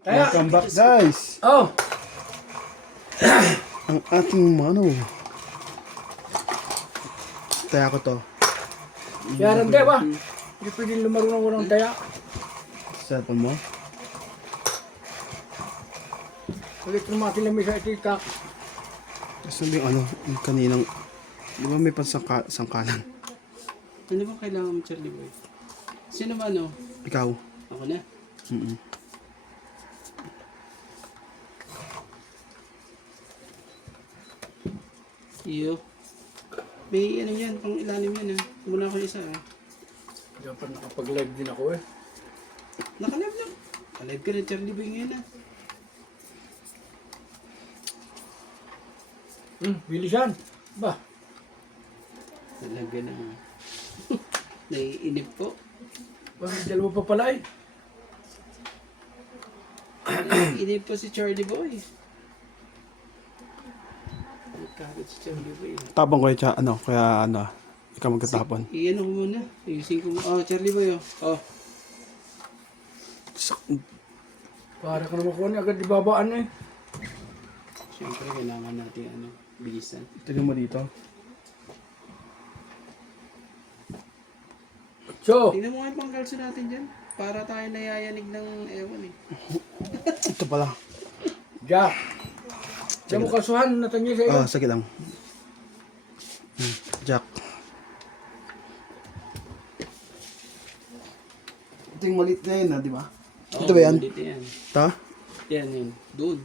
Welcome back, guys. Oh, Ang ating mano. Taya ko to. kaya hindi ba? Hindi pwedeng lumaro ng walang taya. Cellphone mo. Ulit naman lang sa tikak. Kasi yung ano, yung kaninang, di ba may pansangkalan? Ano ba kailangan mo, Charlie Boy? Sino ba, no? Ikaw. Ako na. Iyo. May ano yan, pang ilalim yan ha. Muna ako isa ha. Diyan pa nakapag-live din ako eh. Nakalive lang. Nakalive ka na, Charlie Boy ngayon ha. Bilis yan. Ba, Talaga na. Naiinip po. may dalawa pa pala eh. Naiinip po si Charlie Boy. Nagkakot si Charlie Boy. Tapon ko yung kaya ikaw magkatapon. Iyan ko muna. Ayusin ko muna. Oh, Charlie Boy oh. Oh. Para ka naman kuha niya agad ibabaan eh. Siyempre, kailangan natin bilisan. Tignan mo dito. So, Tingnan mo nga yung pangkalso natin dyan. Para tayo nayayanig ng ewan eh. Ito pala. Jack. Diyan mo kasuhan natin niya sa iyo. Sige lang. Jack. Ito yung maliit na yun, di ba? Ito ba yan? Dito yan. Ito? Yan yun. Doon.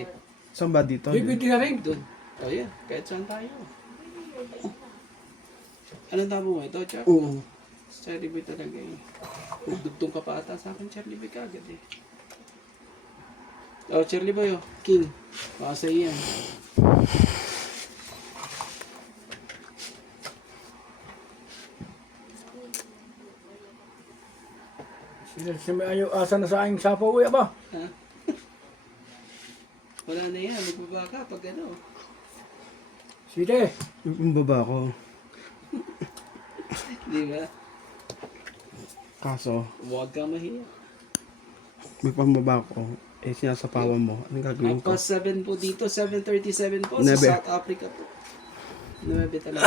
Eh, Saan ba dito? Bibiti na rin. doon. Oh yan. Kahit saan tayo. Anong tabo mo ito, Chuck? Oo. Charlie Boy talaga eh. Dugtong ka pa ata sa akin, Charlie Boy kagad eh. Oh, Charlie Boy oh. King. Baka sa'yo yan. Sila may ayaw asa na sa aking sapaw eh ba? Ha? Wala na yan. Magbaba ka pag ano. Sige. Yung baba ko. Di ba? Kaso, Huwag ka mahiya. may pambaba ko. Sinasapawan mo. Anong gagawin ko? 7 po dito, 7:37 po Nebe. sa South Africa po. 9 talaga.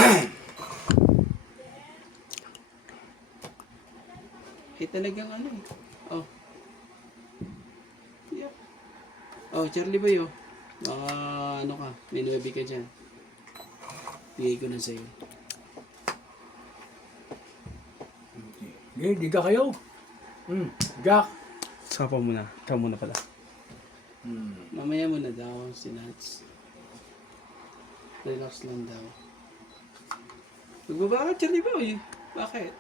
Talagang eh. Oh. Yeah. Oh, Charlie Boy oh. Baka ka, may 9 ka dyan. Bigay ko na sa'yo. Di ka kayo. Jack. Sapa muna. Ikaw muna pala. Mamaya mo na daw, si Nats. Relax lang daw. Magbaba ka, Charlie Boy. Bakit?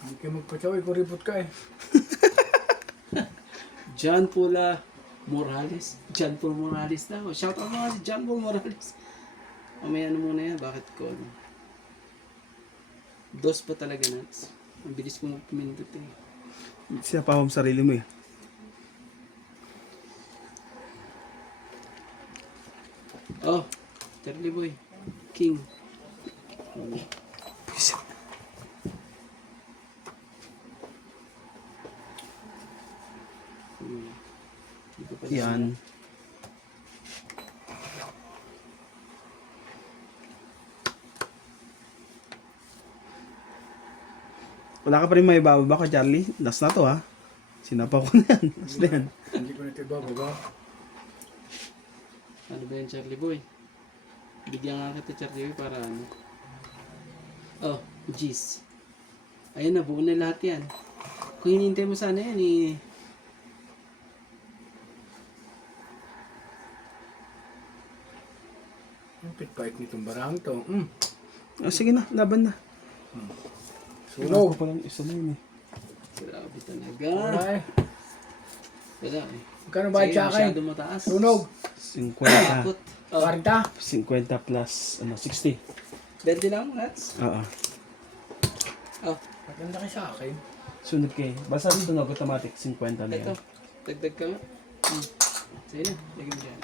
Hindi kayo magpatsaway kung ripot ka eh. John Paul Morales. John Paul Morales daw. Shout out mga si John Paul Morales. Mamaya muna yan. Bakit ko Dos pa talaga, Nats. Ang bilis ko magpumindot eh. Sinapawan mo sarili mo eh. Oh, Charlie Boy. King. Yan. Wala ka pa rin may bababa ka, Charlie. Last na to, ha? Sinapaw ko na yan. Last na yan. Hindi ko na ito ibababa. Ano ba yan, Charlie Boy? Bigyan nga kita, Charlie Boy, para ano. Oh, jeez. Ayun na, buo na lahat yan. Kung hinihintay mo sana yan, eh. Ang pitpait nitong barang to. Sige na, laban na. Sunog. Pa lang isa na yun eh. Grabe talaga. Wala eh. Wala eh. Magkano ba Sige, sa akin? masyado mataas. Sunog. 50. Takot. Oh, 40. 50 plus, 60. 20 lang, Nats. Oo. Oh, Maganda kayo sa akin. Sunod kay. Basta dito na automatic 50 na ito. yan. Dagdag ka nga. Sige na, lagyan mo dyan.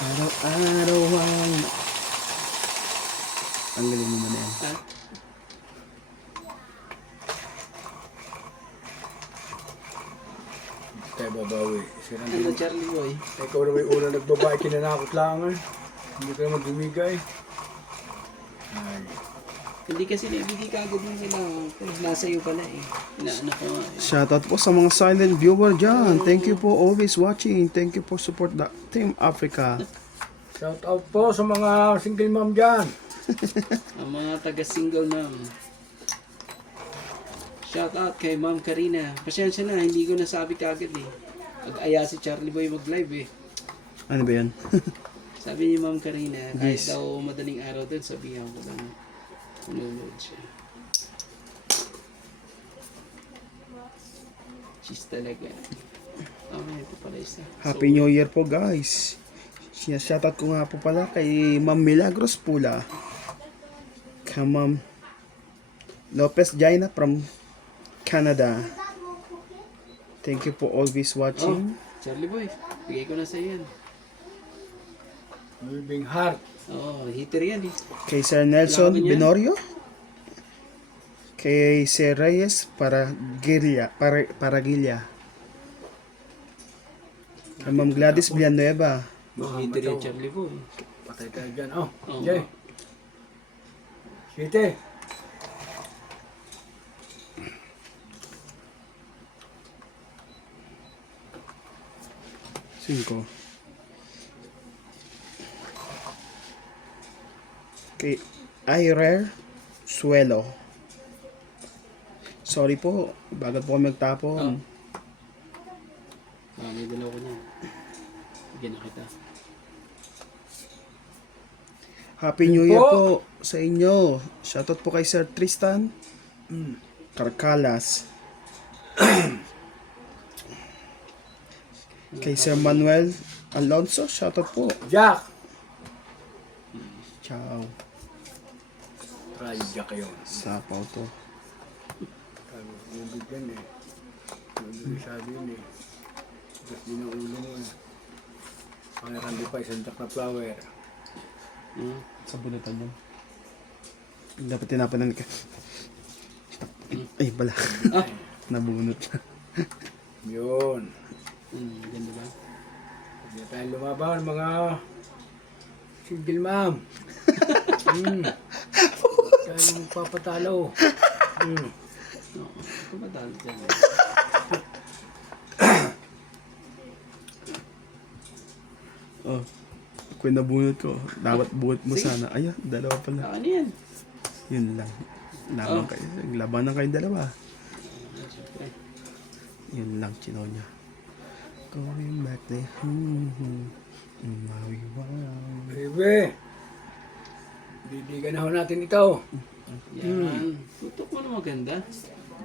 Araw-araw ang Charlie Boy. Ikaw na may una nagbabae, kinanakot lang. Hindi ka naman dumigay. Ay. Hindi kasi naibigay ka agad mo sila. Pero nasa iyo pala eh. Inaanak ko nga eh. Shoutout po sa mga silent viewer dyan. Thank you po always watching. Thank you for support the Team Africa. Shout out po sa mga single mom dyan. Ang mga taga-single na. Shout out kay Ma'am Karina. Pasensya na, hindi ko nasabi kagad eh. Ag-aya si Charlie Boy mag-live eh. Ano ba yan? Sabi ni Ma'am Karina, kahit Yes. daw madaling araw din, sabihan ko lang. Nanonood siya. Cheese talaga. Ito pala isa. Happy New Year po guys. Shoutout ko nga po pala kay Ma'am Milagros Pula. Kay Ma'am Lopez Jaina from Canada. Thank you for always watching. Charlie Boy, bigay ko na sa yan. Moving heart. Oo, hitter yan eh. Kay Sir Nelson Kailangan yan. Benorio. Kay Sir Reyes Paragilla. Kay Ma'am Gladys Villanueva. Hitter yan Charlie Boy. Patay tayo dyan. Oh, Oo. Jay. Site. Cinco. Kay Irer Suelo. Sorry po, bagal po kami magtapon. May dalaw ko niyan. Bigyan na kita. Happy New Year Po. po sa inyo. Shoutout po kay Sir Tristan Carcalas. Kay Sir Manuel Alonso, shoutout po. Jack. Ciao. Try Jack yun. Sapaw to. Sabi ko, yan eh. Sabi yun eh. Tapos din ang ulo mo eh. Pangarandi pa isang Jack na flower. Sa bulutan yun. Dapat tinapanan ka. Ay, bala. Ah! Nabunot na. Yun. Ganda ba? Hindi tayo lumaban mga single mom. Tayo magpapatalo. Oo. Pumatalo dyan. Oh. Kung nabunot ko, dapat buhat mo Sige. sana. Ay, dalawa pala. Ano yan? Yun lang. Laban kayo. Labanan kayong dalawa. Siyempre. Yun lang, chino niya. Going back there. Maui, wow. Bebe. Didigan na ho natin ito. Yan. Tutok mo na maganda.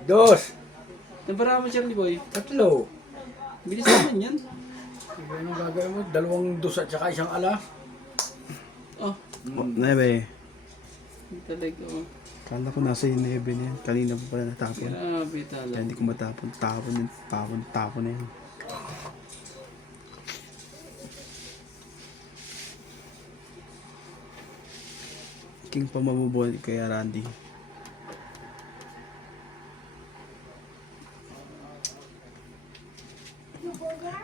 Dos. Nabara mo Charlie Boy. Tatlo. Bilis naman yan. Ano ang gagawin mo? Dalawang dos at saka isang alas. Oh, Oh, nebe. talaga oh. Kala ko nasa yung nebe na yan. Kanina pa pala natapon. Grabe Kaya talaga. hindi ko matapon. Tapon na yan. King pa mabubuhay kaya Randy.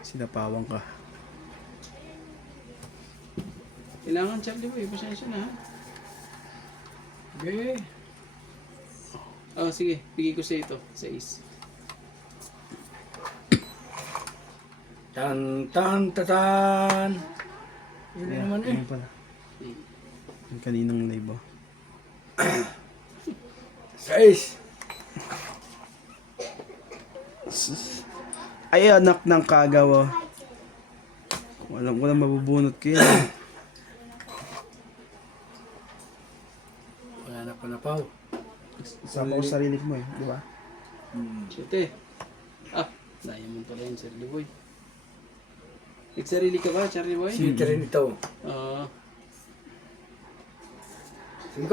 Sinapawang ka. Kailangan Charlie Boy. Pasensya na ha. Okay. Oh, sige. Bigay ko sa ito. Sa is. Tan tan tatan. Yun Yeah, naman eh. ayun pala. Yung kaninang live oh. 6. Ay, anak ng kagaw oh. Walang mabubunot ko yan. Wala na panapaw. Sama ko sarili mo eh, di ba? Siyete. Ah, diamond pala yun Charlie Boy. Nagsarili ka ba Charlie Boy? Sita rin ito. Oo. 5.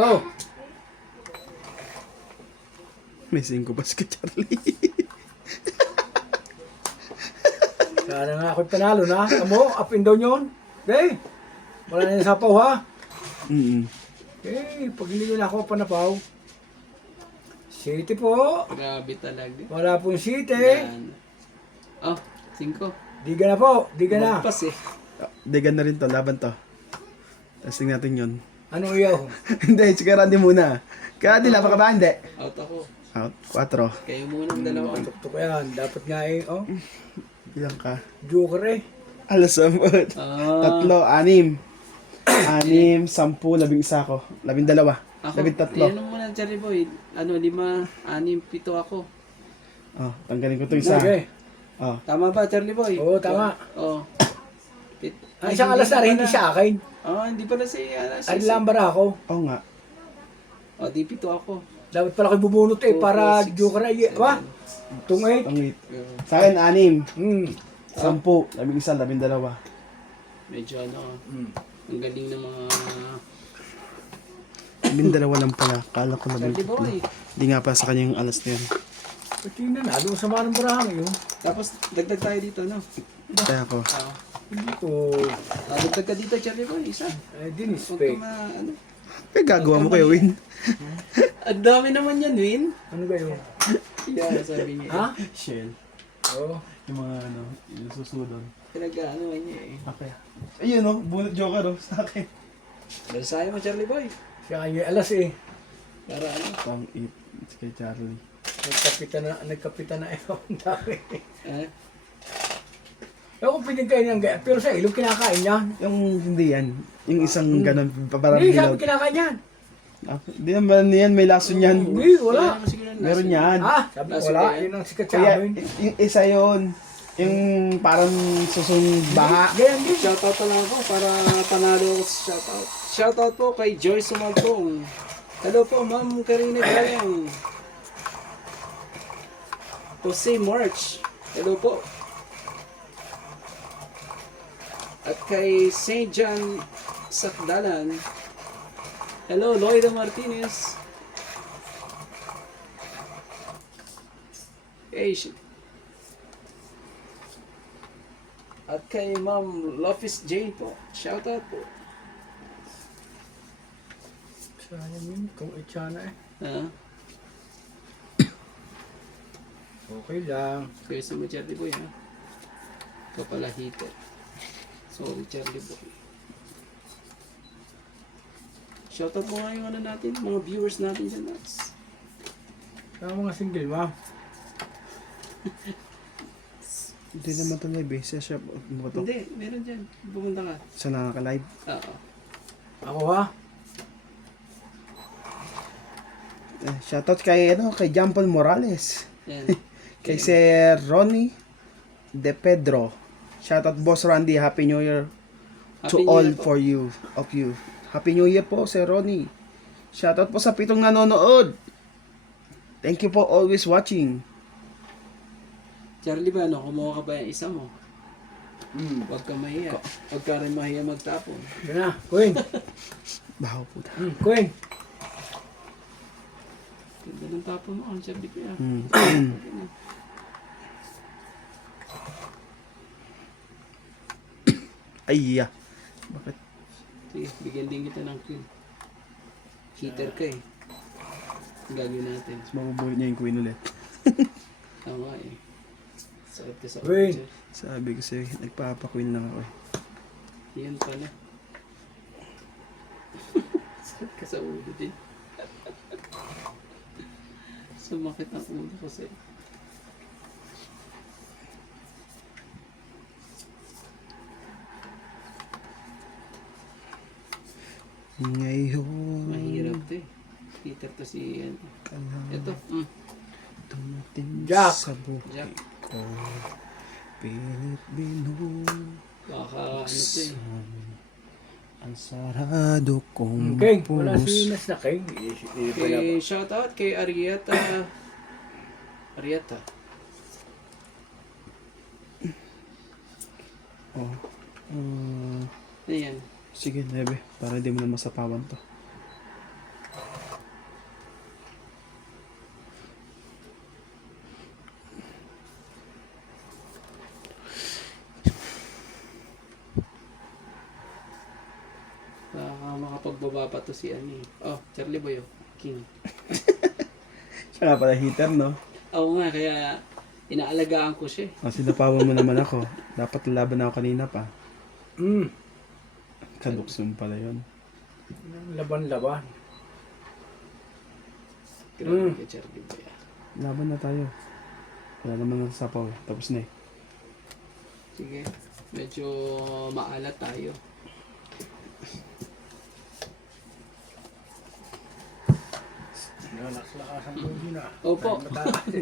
May 5 pa si Charlie. Sana nga ako'y panalo na. Amo, up and down yun. Okay. Wala na yung sapaw ha. Okay, pag hindi na ako panapaw. City po. Grabe talaga. Wala pong city. Yan. Oh, 5. Di ka na po. Di ka na. Magpas eh. Degan na rin to, laban to. Testing natin yun. Anong iyaw? Hindi, si Randy muna. Kaya Randy, laba ka ba? Hindi. Out ako. Out, 4. Kayo muna ang dalawa. Tuktok yan. Dapat nga eh. Oh. Ilan ka? Joker eh. Alas 10. Ah, 3, 6. 6, 10, 11 ako. 12. ako. 13. Yan muna, Cherry Boy. 5, 6, 7 ako. Oh, tanggalin ko to isa. Okay. Oh, Tama ba, Charlie Boy? Oo, tama. Oo. Ang isang alas na hindi siya akin. Hindi pala si alas. Ay lambara ako. oo nga. Di 7 ako. Dapat pala kayo bubunot eh. Para Joker ay. Ba? Tungay. Pangit. Sa akin, 6. Hmm. 10, 11, 12. Medyo Hmm. ang galing ng mga 12 lang pala. Kala ko Charlie 13. Boy. Hindi nga pa sa kanya yung alas na yun. Tingnan na. Doon sa manong barahang yun. Tapos dagdag tayo dito, no? Kaya ako. Hindi ko. Dagdag ka dito, Charlie Boy. Isa. Ay, Huwag ka dinispect. Kaya gagawa mo kayo, Win. Ang dami naman yan, Win. Ano ba yun? Yeah, sabi niya. Ha? Shell. Oo. Yung mga yung susudon. Pinag-ano niya eh. Okay. Ayun o, bunot joker o, sa akin. Basahin mo, Charlie Boy. Siya ay alas eh. Para ano? Pang 8. It's kay Charlie. Nagkapitan na eh. Ang dami. Eh? Ako pinagkain ng gaya. Pero sa ilog kinakain yan. Yung hindi yan. Yung isang ganun, parang Hindi, hilaw. sabi kinakain yan. Hindi naman yan, may lason yan. Hindi, wala. naman siguro yung Meron last yan. Ah, sabi Last wala. week. Yun ang sikat sa Kaya, amin. yung isa yun. Yung parang susung baha. Ganyan din. Shoutout pa lang ako para panalo ako sa shoutout. Shoutout po kay Joyce Sumaltong. Hello po, Ma'am Karine Gayang. Jose March. Hello po. At kay St. John Sakdalan. Hello, Loida Martinez. Hey, at kay Ma'am Lofis Jane po. Shoutout po. Sayang yun. Kung itsana eh. Ah, Okay lang. kaya sa mga Charlie Boy ha. Ikaw pala hater. Sorry Charlie Boy. Shoutout mo nga yung ano natin, mga viewers natin dyan, Max. Sa mga single ma. Hindi naman ito live eh. Sa shop mo to. Hindi, meron dyan. Pumunta ka. Sa nakaka-live. Oo. Ako ha? Shoutout kay, kay Jampol Morales. Yan. Kay Sir Ronnie De Pedro. Shoutout Boss Randy. Happy New Year to Happy New all Year po. for you. Of you. Happy New Year po, Sir Ronnie. Shoutout po sa 7 nanonood. Thank you po always watching. Charlie ba, kumuha ka ba yung isa mo? Hmm. Huwag ka mahiya. Huwag ka rin mahiya magtapon. Yun na. Queen. Bahaw po ta. Queen. Ganda ng tapon mo, ang Charlie ko yan. Ay, yeah. Bakit? Sige, bigyan din kita ng queen. Heater ka eh. Ang gagawin natin. Mas mabubulit niya yung queen ulit. Tama eh. Sakit ka sa Queen. ulo. Sabi ko sa'yo, nagpapa-queen lang ako eh. Yan pala. Sakit ka sa ulo din. Sumakit ang ulo kasi. Ngayon, Mahirap to eh. Heater to si ano. Ito. dumating Jack. sa buhay Jack. ko. Pilit Baka ano to eh. ang sarado kong King. Wala si puso. Nas na King. Okay, shoutout kay Arieta. Arieta. Oh. Ayan. Sige, Nebe. Para di mo na masapawan to. Baka makapagbaba pa to si ano eh. Oh, Charlie Boy oh. King. Siya nga pala heater, no? Oo nga, kaya Inaalagaan ko siya eh. O, sinapawan mo naman ako. Dapat laban ako kanina pa. Kaduksun pala yun. Laban-laban. Grabe kay Charlie Boy. Laban na tayo. Wala naman ng sapaw. Tapos na eh. Sige. Medyo maalat tayo. Nalakas-lakasan mo yun ah. Opo.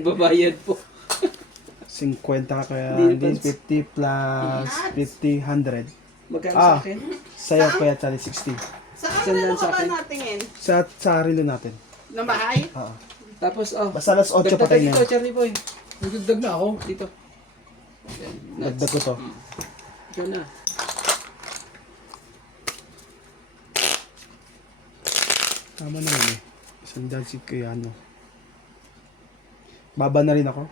Babayad po. 50 kaya Hindi hindi pa- 50 plus 50, 100. Magkano Ah. sa akin? Sa'yo kaya tali 60. Saan Saan ano yan sa ka ba akin? natingin? Sa relo natin. Na bahay? Oo. Tapos Basta alas 8 pa dagdag tayo dito, na. Charlie Boy. Nagdagdag na ako. Dito. Yan, nuts. Dagdag ko to. Ito na. Tama naman eh. Isang dansig kaya ano. Baba na rin ako.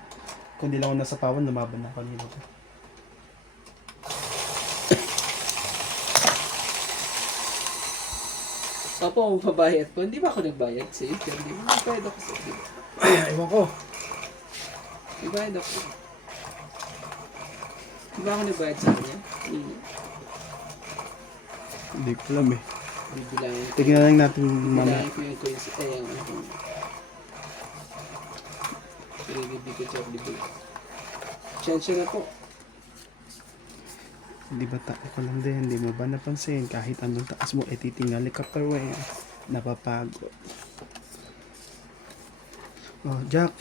Kung di lang ako nasa pawan, lumaban na ako kanina to. Opo, ang babayad po. Hindi ba ako nagbayad sa iyo, Charlie? Nagbayad ako sa iyo. Ewan ko. Nagbayad ako. Di ba ako nagbayad sa kanya? Hindi ko alam eh. Bibilangin ko. Tignan lang natin mamaya. Bilangin ko yung coins. Ay, ang ano. Pinibig ko, Charlie Boy. Sensya na po. Hindi ba tayo ko lang din, hindi mo ba napansin kahit anong taas mo, titingali ka pa rin. Napapagod. Oh, Jack.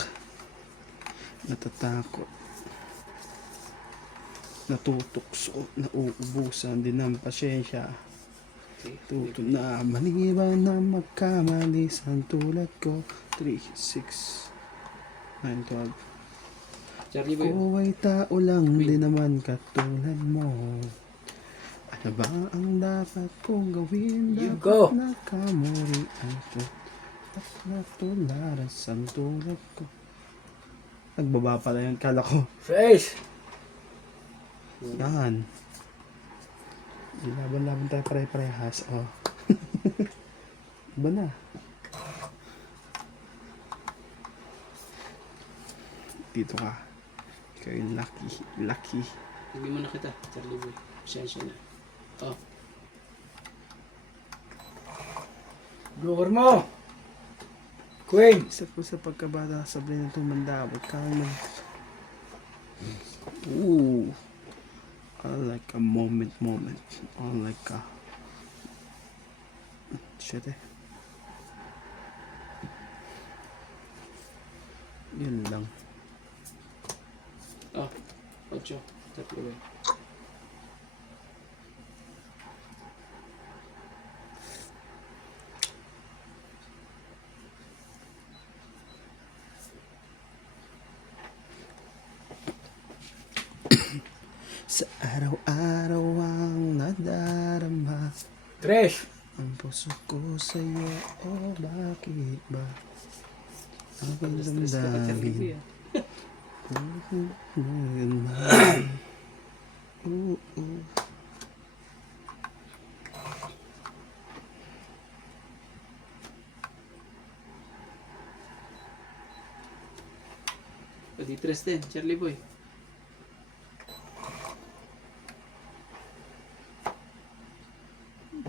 Natatakot. Natutukso, nauubusan din ng pasyensya. Okay. Tuto na maniba na magkamali sa tulad ko. 3, 6, 9, 12. Charlie Boy. Ako ay tao lang din naman katulad mo. Ano ba ang dapat kong gawin? You Dapat go. nakamurian ko at natularan sa tulad ko. Nagbaba pala yun, kala ko. Face! Yan. Laban-laban tayo pare-parehas. Oh. Iba na. Dito ka. Ikaw yung lucky. Lucky. Hindi mo na kita, Charlie Boy. Sensya na. Oh. Joker mo! Queen! Isa po sa pagkabata, sablay na tumanda. Huwag kang mag... Ooh. I like a moment. I like a... Shit eh. Yun lang. Oh. 8. Charlie Boy. Sa araw-araw ang nadarama Tres! ang puso ko sa'yo. Oh, bakit ba? Ang Stress ka pa, Charlie Boy. damdamin. Ah. Pwede 3 din, Charlie Boy.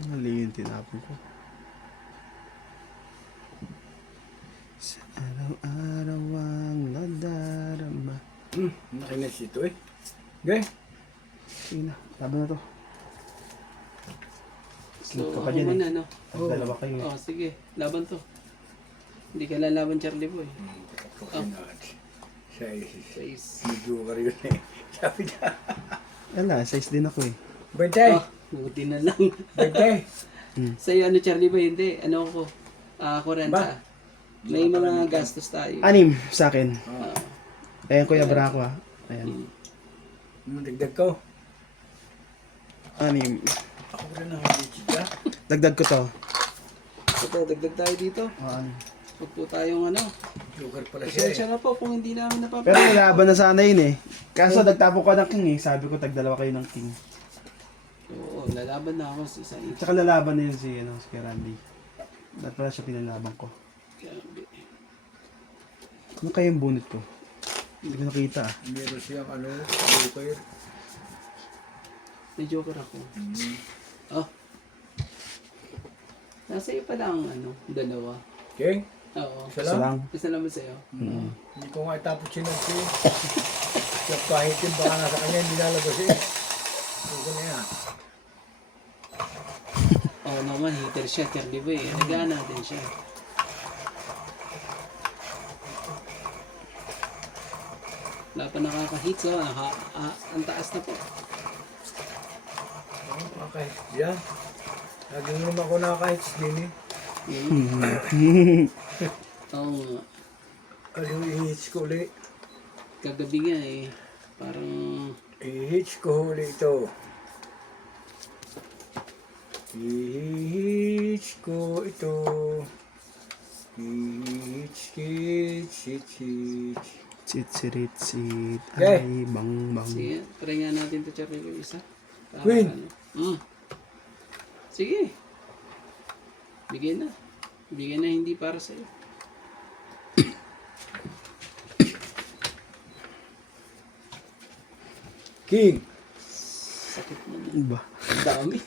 Mali yung tinapon ko. Sa araw-araw ang nadarama. Nakinis ito eh. Okay? Sige na, laban na to. So, Ka pa ako dyan muna, no? Oh. Dalawa kayo eh. Oh, sige. Laban to. Hindi ka lalaban, Charlie Boy. Siya eh. Face. May Joker yun eh. Sabi na. Wala, size din ako eh. Bantay! Oh, buti na lang. Bantay! Sa'yo, ano, Charlie Boy? Hindi. Ano ako? 40. Ba? May mga gastos tayo. 6 sa akin. Oh. Ayan Kuya Braco ah. Ayan. Dagdag ko. 6. Ako rin ang legit ka. Dagdag ko to. Ito, dagdag tayo dito. Huwag po tayong ano. Joker pala siya Pasensya eh. na po kung hindi namin Pero napapagod. laban na sana yun eh. Kaso nagtapo ka ng king eh. Sabi ko tagdalawa kayo ng king. Oo, lalaban na ako sa isang ito. Tsaka lalaban na yun si, si Randy. Dapat pala siya pinalaban ko. Grabe. Ano kaya yung bunot ko? Hindi ko nakita ah. Meron siyang ano, joker. May joker ako. Oh. Nasa iyo pala ang ano, dalawa. Okay? Oo. Isa Isa lang? lang. Isa naman sa'yo. Hindi ko nga itapos sinag ko. Siya kahit yung baka nasa kanya, hindi lalabas eh. Huwag na yan. Oo naman, hater siya, Charlie Boy. Nagaan natin siya. Wala pa nakaka-hit so ang taas na po. Okay, yan. Lagi mo naman ako nakaka-hits din eh. Oo nga. Ano i-hits ko ulit? Kagabi nga eh. Parang I-hits ko ulit ito. I-hits ko ito. I-hits, hits, hits, hits. Sit, Okay. ay, bang. sige, try nga natin to Charlie Boy isa. Para Queen. ano. Sige. Bigay na. Bigay na hindi para sa'yo. King. Sakit mo na. Ba? Ang dami.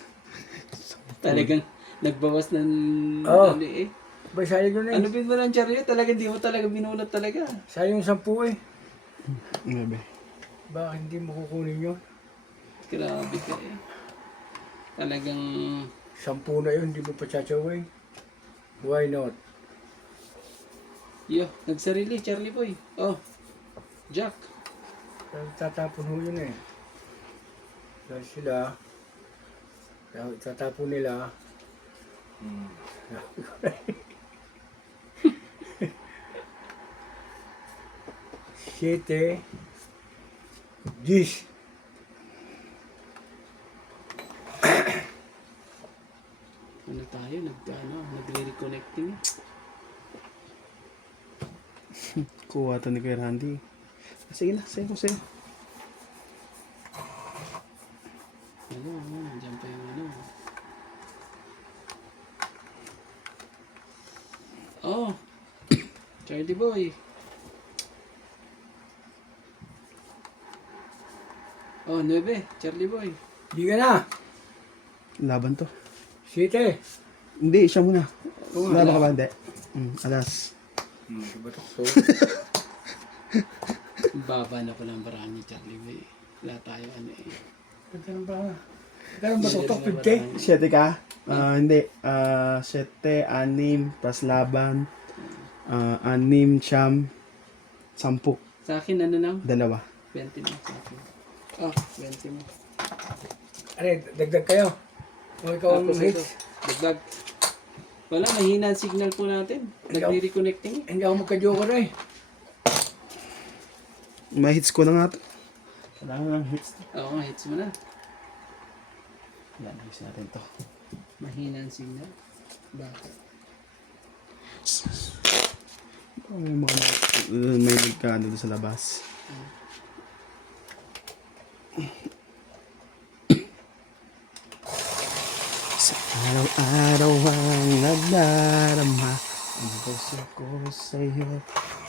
Talagang nagbawas ng Oh. ano eh. Ba, sayang yun eh. Ano bin mo ng Charlie? Talaga di mo talaga binunot talaga. Sayang 10 eh. 9. Bakit hindi mo kukunin yun? Grabe ka eh. Talagang 10 na yun, hindi mo pa tsachawin. Why not? nagsarili Charlie Boy. Oh. Jack. Tatapon ho yun eh. Dahil sila, tatapon nila. Siete, 10. Ano tayo? Nagre-reconnecting eh. Kuha to ni Kuya Randy. Sige na, sa'yo. Ano, nandiyan pa yung ano. Oh. Charlie Boy. Oh, 9. Charlie Boy. Di ka na. Laban to. Siete. Hindi, siya muna. Oo, Laban ka ba? Hindi. Alas. Diba to? Baba na pala ang paraan ni Charlie Boy. Wala tayo ano eh. Ganun ba? Ganun ba to? 50? 7 ka? Hindi. 7, 6, plus laban. 6, siyam, 10. Sa akin ano lang? 2. 20 lang sa akin. Oh, 20 mo. Ano, dagdag kayo? O ikaw ang Tapos ito. hits? Dagdag. Wala, mahina ang signal po natin. Nagre-reconnecting eh. Hindi ako magka-joker eh. May hits ko na nga to. Kailangan ng hits. Oo, hits mo na. Yan, hits natin to. Mahina ang signal. Bakit? May nagkaano doon sa labas. Sa araw-araw ang nagdarama ang puso ko sa'yo.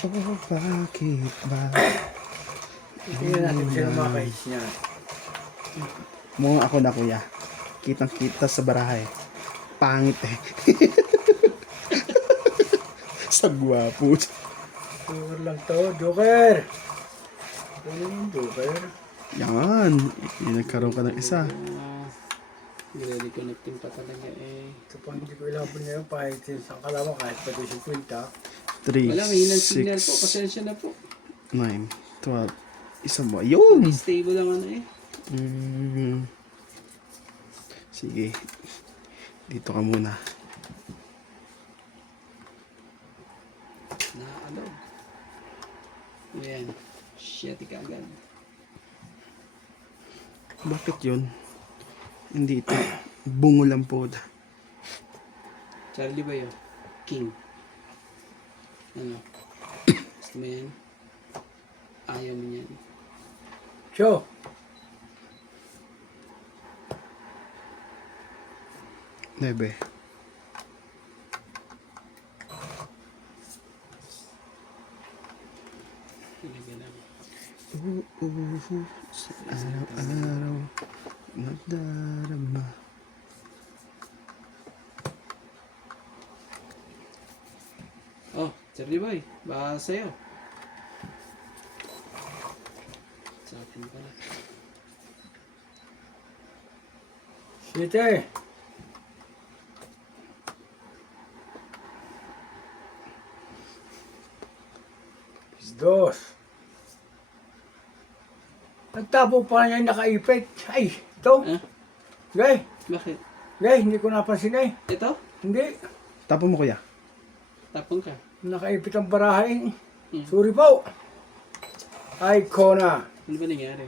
Oh, bakit ba? Tingnan natin kung sino mga ka-hits niya. Mukhang ako na kuya. Kitang-kita sa barahay. Pangit eh. Sa gwapo. Joker lang to. Joker! Ano yung joker? Yan. Nagkaroon ka ng isa. Nagre-reconnecting pa talaga eh. Ito pa hindi ko ilabon ngayon kahit sa kalaman kahit pati 50. 3, Wala, mahina ang signal po. 6, Pasensya na po. 9, 12. Isa mo. Yun! Stable lang ano eh. Sige. Dito ka muna. Nakakalaw. Ayan. Shit, ikagad. Bakit yun? Hindi ito. Bungo lang po. Charlie ba yun? King. Ano? Gusto mo yan? Ayaw mo yan. Show! Nebe. Talaga lang. Sa araw-araw nadarama. Oh, Charlie Boy, baka sa'yo. Sa akin pala. Siyete. Dos. Nagtapo pa niya yung nakaipit. Ay, ito. Ah, Gay, bakit? gay, hindi ko napansin eh. Ito? Hindi. Tapo mo kuya. Tapon ka. Nakaipit ang barahain. Hmm. Sorry po. Ay, Kona. Ano ba nangyari?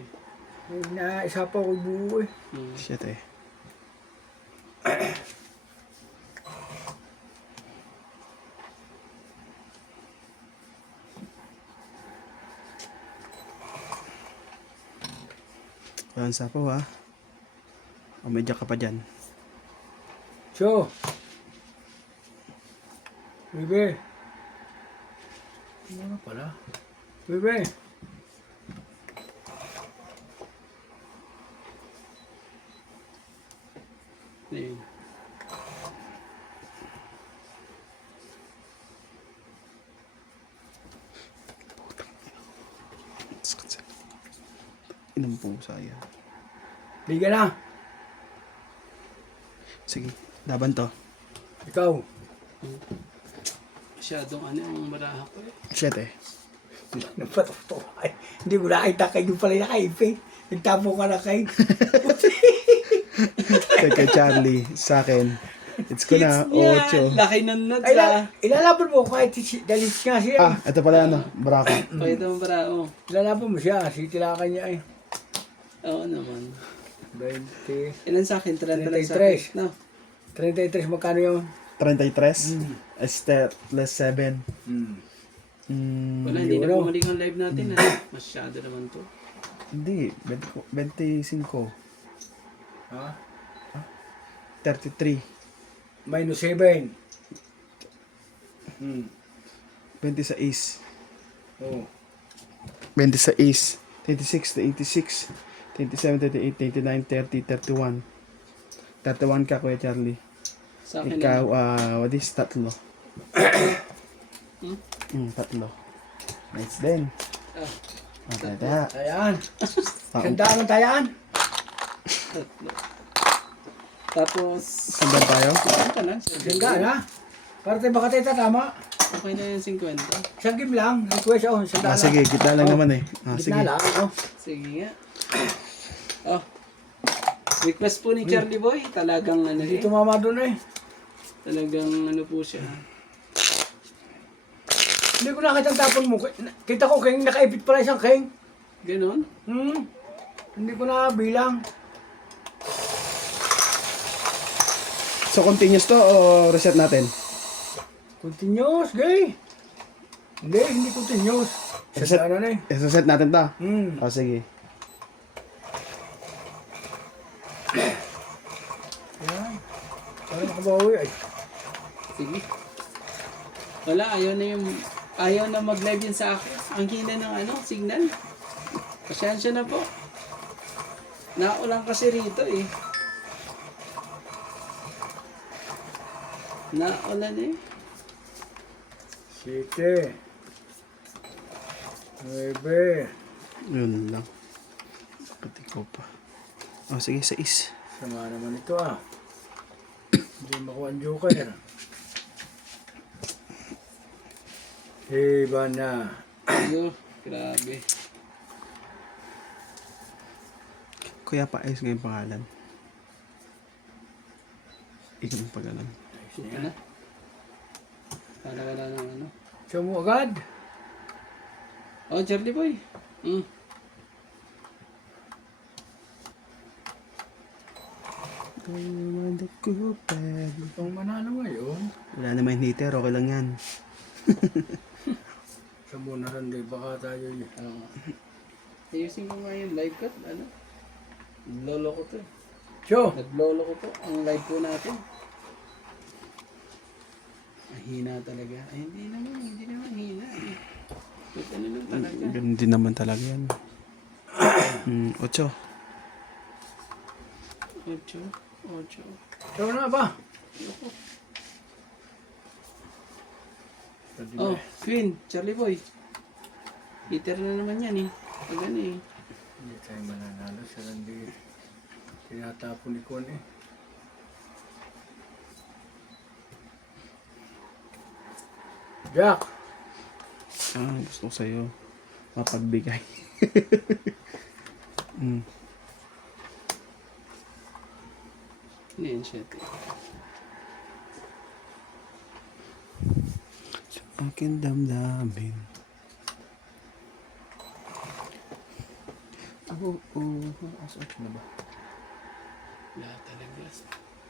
Ay, naisa pa ako buo eh. Hmm. Shit eh. Walang sapaw ha. O may jack ka pa dyan. So. Bebe. Ano pala? Bebe. Ayun. Inang pusa yan. Liga na. Sige, laban to. Ikaw. Masyadong ano yung maraha ko eh. Shit eh. Napatuto. Ay, hindi ko nakita kayo pala nakaipit. Nagtapo ka na kayo. Kay Charlie, sa akin. It's ko na, Kids 8. niya! Laki ng nuts Ay, ah! ilalaban mo kahit dalis nga siya. Ah, ito pala ano, Barako. Pakita mo para oh. Ilalaban mo siya. Sitilakan niya eh. Oo naman. 20. Ilan sa akin? 30 lang sa akin. 33. No. 33 magkano yun? 33. Step less 7. Wala, hindi na Euro. bumalik ang live natin ah. Masyado naman to. Hindi, 25. Ha? 33. Minus 7. 26. Oh. 26. 26 to 86. 27, 38, 29, 30, 31. 31 ka, Kuya Charlie. Sa akin Ikaw, naman. what is tatlo? Tatlo. Nice din. Ah, Okay, kaya. Ayan. Ah, Sandaan ang tayaan. tatlo. Tapos, Sandal tayo? saan ka na? Sandaan ha. Para tayo baka tayo tatama. Okay na yung 50. Isang game lang. Request ako. Sandaan Sige, gitna lang naman eh. Sige. Gitna lang. Oh. Sige nga. Oh. Request po ni Charlie Boy. Talagang ano Hindi eh. tumama doon eh. Talagang ano po siya. Hindi ko nakita ang tapon mo. Kita ko keng nakaipit pala isang keng. Ganon. Hindi ko na bilang. So, continuous to o reset natin? Continuous, gay. Hindi continuous. Reset. Sandaan na eh. Reset natin to? Hmm. O, sige. Ayan. Para makabawi ay. Sige. Wala, ayaw na mag-live yun sa akin. Ang hina ng ano, signal. Pasensya na po. Naulan kasi rito eh. Naulan eh. 7. 9. Yun lang. Pati ko pa. O, sige, 6. Sama naman ito ah. Hindi makuha ang joker. Iba na. Ayo, grabe. Kuya pa, ayos nga yung pangalan. Ikaw yung pagalan. Suka na. Para wala nang ano. Siya mo agad. Oh, Charlie Boy. Itong manalo ngayon. Wala naman hitter, okay lang yan. Sa muna rin, di baka tayo yun. Ayusin ko nga yung live cut. Ano? Lolo ko to. So, Naglolo ko po ang live po natin. Mahina talaga. Ay, hindi naman hina. Eh. But ano lang talaga. Ganun din naman talaga yan. 8. 8. Ikaw na ba? Oh, Queen, Charlie Boy. Peter na naman yan eh. Pag ano eh. Hindi tayo mananalo. Sa hindi tinatapon ni Kon eh. Jack! Gusto ko sa'yo. Mapagbigay. Hindi yan siya. Sa akin damdamin. As-out na ba? Wala talaga.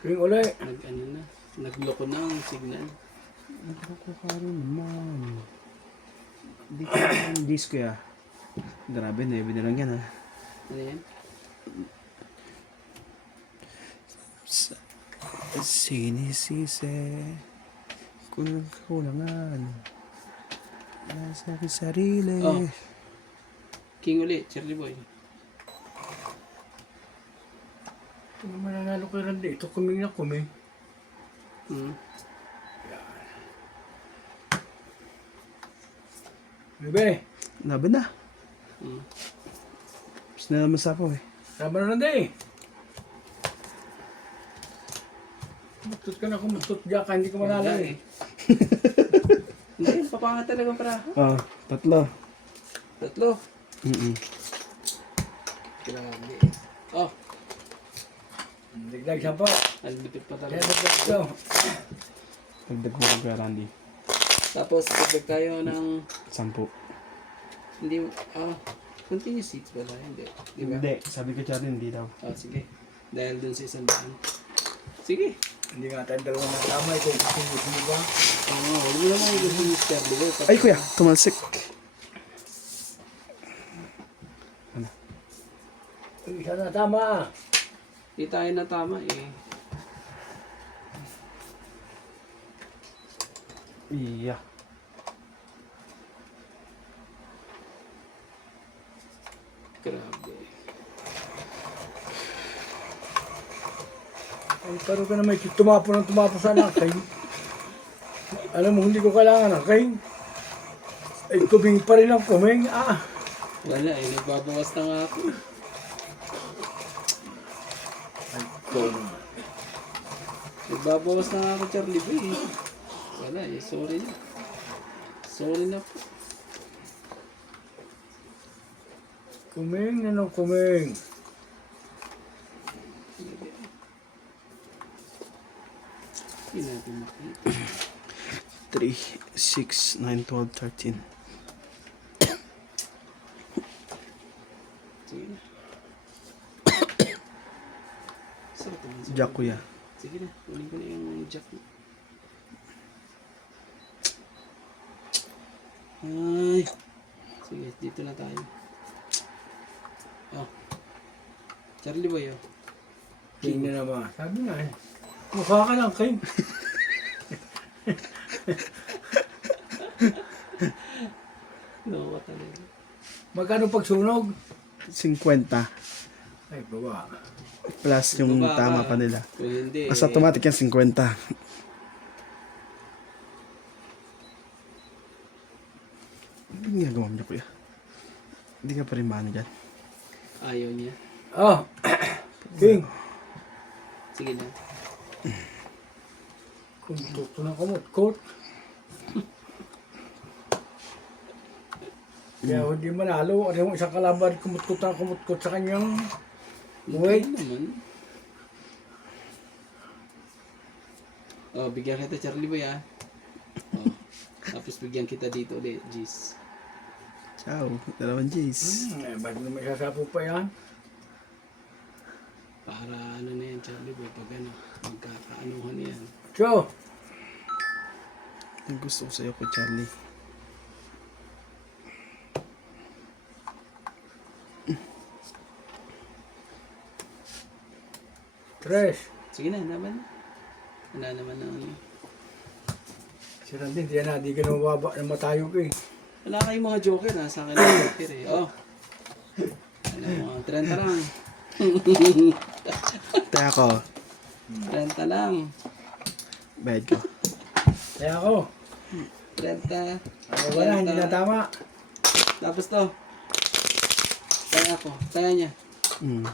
King uli! Nag-ano na. Nagloko na ang signal. Nagkakaro naman. Hindi ko ang disco ya. Grabe, 9 na lang yan ha. Ano yan? Sinisisi kung nagkulangan nasa aking sarili. Oh. King uli, Charlie Boy. Ito naman nanalo kay Randy. Ito kuming na kuming. Bebe! Laban na. Tapos na naman sa ako eh. Sama na Randy! Matut ka na kung matut Jack. Hindi ko manalo eh. Hindi, papangat talaga para. 3. 3. Grabe. Oh, Digdag siya po. nalipit pa Kaya talaga. digdag ito. Pagdag mo kay Randy. Tapos, pagdag tayo ng... 10. Hindi, continuous seats ba tayo? Hindi. Di ba? Hindi, sabi ko Charlie, hindi daw. Sige. Dahil dun sa 100. Sige. Hindi nga tayo dalawa na tama. Ito gusto mo ba? Huwag mo naman yung gusto yung Charlie Boy. Ay kuya, tumalsik. Isa na tama. Di tayo na tama eh. Iya. Grabe. Ay, pero ka naman tumapo sa nakay. Alam mo, hindi ko kailangan nakay. Ay, kubing pa rin ang kuming. Wala eh, nagbabawas na nga ako. Ay, kung. Nagbabawas na nga ako, Charlie Boy eh. Wala eh, sorry na. Sorry na po. Kuming, ano kuming? Hindi natin makita. 3, 6, 9, 12, 13. Sige na. Sarap naman sa- Jack kuya. Sige na, kunin ko na yung jack mo. Ay. Sige, dito na tayo. Oh. Charlie Boy, oh. King na naman. Sabi nga eh. Mukha ka lang, King. No, talaga. Magkano pag sunog? 50. Ay, baba. Plus yung Baba tama ka. pa nila. Kung hindi, Mas automatic yan 50. Ano yung ginagawa mo niya kuya? Hindi ka pa rin mano dyan. ayaw niya. Oh, King. Sige na. Kung tuto na kumot-kot. Kaya hindi manalo. Ano yung isang kalaban kumot-kot sa kanyang buhay. Hindi naman. Oh, bigyan kita Charlie Boy, ah. Oh. Tapos bigyan kita dito ulit, G's. Ciao. 2 Gs. Ba't mo may sasapo pa yan? Para ano na yan, Charlie Boy, pag ano, magkakaanuhan na yan. So, Ang gusto ko sa'yo ko Charlie. Tres. Sige na, naman. Wala naman na ano. Si Randy, di ka namababa na matayog eh. Wala kayong mga joker, ha? Sa akin ang joker eh. Oh. Alam mo, 30 lang. Kaya ako, 30 lang. bayad ko. Kaya ako. 30. Ako wala, hindi na tama. Tapos to. Kaya ako. Kaya niya. Mm.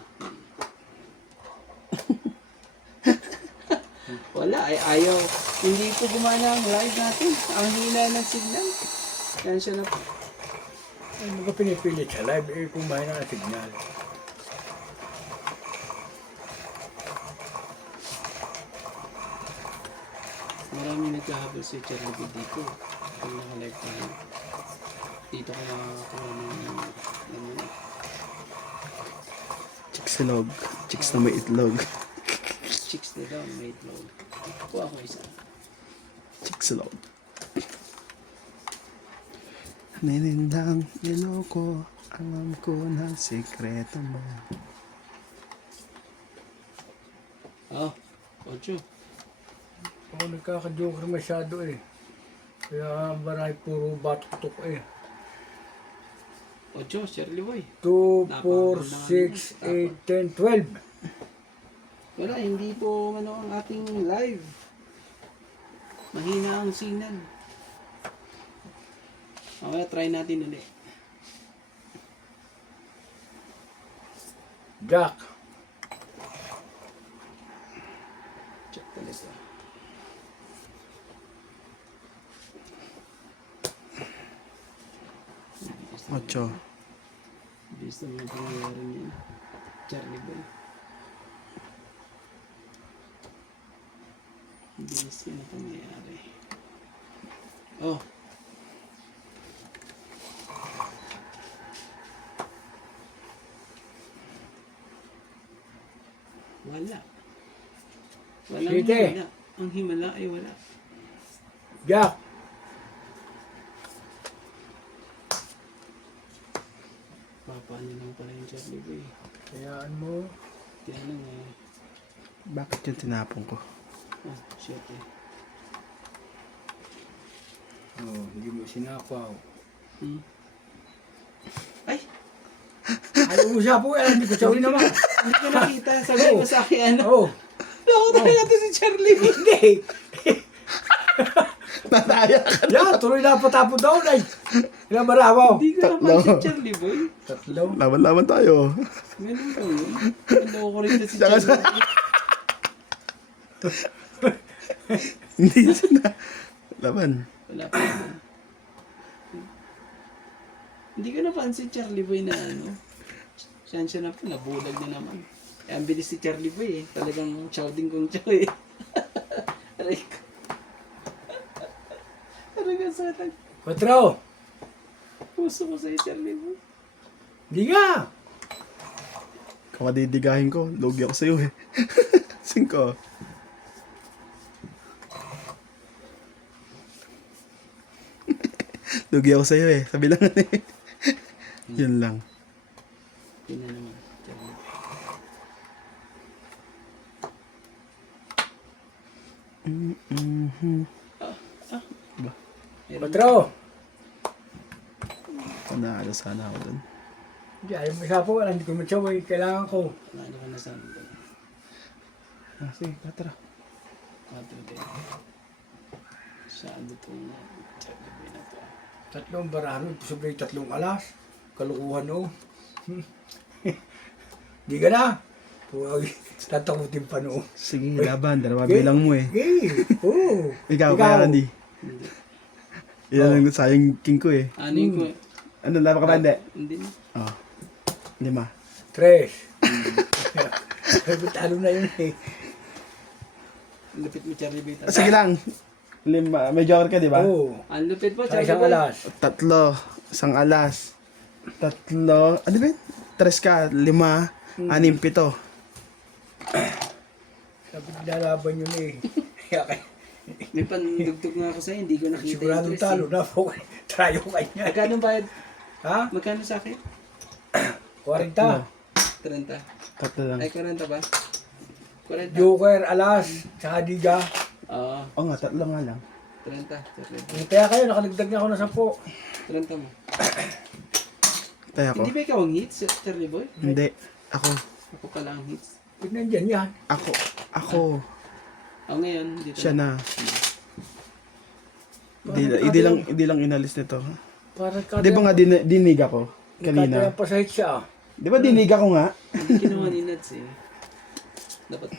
Wala. Ay, ayaw. Hindi po gumana ang live natin. Ang hina ng signal. Cancel na po. Ay, mga pinipilit sa live, eh, kung mahina ang signal. Marami nagkahabol si Charlie B dito. Pag naka-live tayo. Dito ko nakakakuha ng ano. Chicks-log. Chicks na may itlog. Chicks na daw, may itlog. Kuha ko isa. Chicks-log. Ninindang niloko, alam ko na sikreto mo. Oh, 8. Ako nagkaka-joker masyado eh. Kaya marami puro batok-tok eh. 8, Shirley Boy. 2, 4, 6, 8, 10, 12. Wala, hindi po ano ang ating live. Mahina ang signal. Okay, try natin ulit. Jack. Check ulit. 8. Bilis naman ang pangyayari niya. Charlie Boy. Bilis yan ang pangyayari. Oh. Wala. Walang Sige. himala. Ang himala ay wala. Jack. Papaano lang pala yung Charlie Boy. Kayaan mo. Kaya lang eh. Bakit yung tinapon ko? Oh, shit eh. Oh, hindi mo sinapaw. Hmm? Ay! Ay, usa po eh. Hindi ko siya naman. Hindi ko nakita. Sabi mo sa akin ano? Oh. Nakuha natin si Charlie Boy. Hindi. Nataya ka. Yan, tuloy na patapon daw na. Ilang marabaw. Hindi ko napansin Charlie Boy. Tatlo. Laban-laban tayo. Ganun ba yun? Ano ko rin na si Tsaka Charlie Boy. Hindi na. Laban. Wala pa naman. Hindi ko napansin Charlie Boy na ano. Siya na po, nabulag na naman. Eh, ang bilis si Charlie Boy eh. Talagang shouting kong chow eh. Aray ko. Talagang sakit. Patro. Puso ko sa'yo Charlie Boy. Hindi nga. Kung madidigahin ko, lugi ako sa'yo eh. 5. Lugi ako sa'yo eh. Sabi lang eh. Yun lang. Yun na naman. Charlie Boy. Ba? Meron- Patro. Panalo sana ako dun. Hindi, ayaw mo siya po. Hindi ko matsaw eh. Kailangan ko. Wala naman na sabi ko. Ah, sige, tara. Quadro din. Saan itong Charlie Boy na to? Tatlong barano. Sabi tatlong alas. Kalukuhan o. Di ka na. Huwag tatakutin pa no. Sige, laban. Dalawa bilang mo eh. Okay. Oo. Ikaw, kaya Andy. Hindi. Yan lang sayang king ko eh. Ano yung ko? Ano, laban ka ba hindi? Hindi na. Oh. 5. Tres. Talo na yun eh. Ang lupit mo Charlie Boy. Ah, sige lang. 5. May joker ka, di ba? Oo. Ang lupit mo Sa Charlie isang Boy. alas. 3. Isang alas. 3. Ano ba yun? 3 ka. 5. 6, 7. Sabi nilalaban yun eh. Kaya May pandugtog nga ako sa'yo, hindi ko nakita yung siguradong dress talo eh. na po. Trayo kanya. Magkano bayad? Ha? Magkano sa akin? 40. 30. 3 lang. Ay, 40 ba? 40. Joker, alas, tsaka diga. Oo, Oo nga, 3 nga lang. 30. Charlie Boy. Kaya kayo, nakaligdag niya ako ng 10. 30 mo. Tayo ako. Hindi ba ikaw ang hits, Charlie Boy? Hindi. Ako. Ako pala ang hits. Tignan dyan yan. Ako. Ngayon, dito Siya na. Parang Hindi lang inalis nito. Parang Di ba nga dinig ako kanina? Kanina. Pasahit siya. Di ba dinig ako nga? Hindi kinuha ni Nads eh. Dapat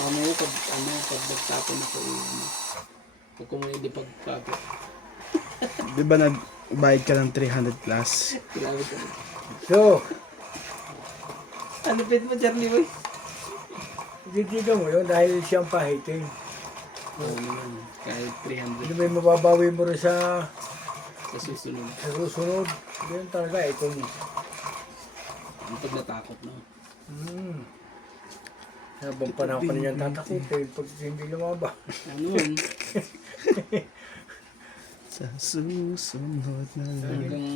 mamaya pag nagtapon na po yung pag kumuha di pagpapit. Di ba nagbayad ka ng 300 plus? Grabe ka. So, Ano pet mo, Charlie Boy? titigan mo yun dahil siyang pahiting. Oo naman. Kahit 300 Hindi may mababawi mo rin sa susunod. susunod. Yan talaga eh kung Ang pag natakot no. habang panahon pa niyan tatakutin pag hindi lumaba. Ano man. Sa susunod na lang. Hanggang...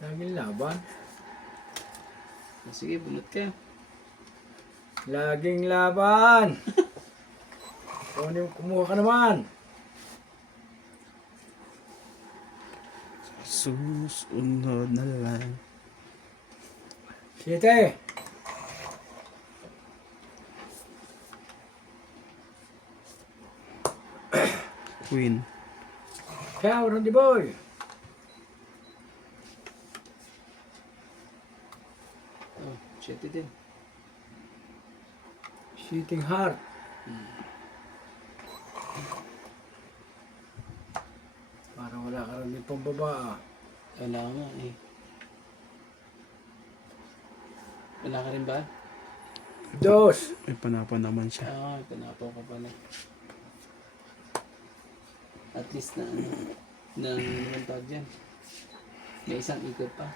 Laging laban. Sige, bunot ka. Laging laban. Kumuha ka naman. Susunod na lang. 7. Queen. Ciao, Randy Boy. Oh, shit din. Shooting heart. Para wala ka rin pambaba. Wala nga eh. Wala ka rin ba? Dos. May panapa naman siya. Pinapaw ka pala. At least na ano, na naman tawag dyan. May isang ikot pa.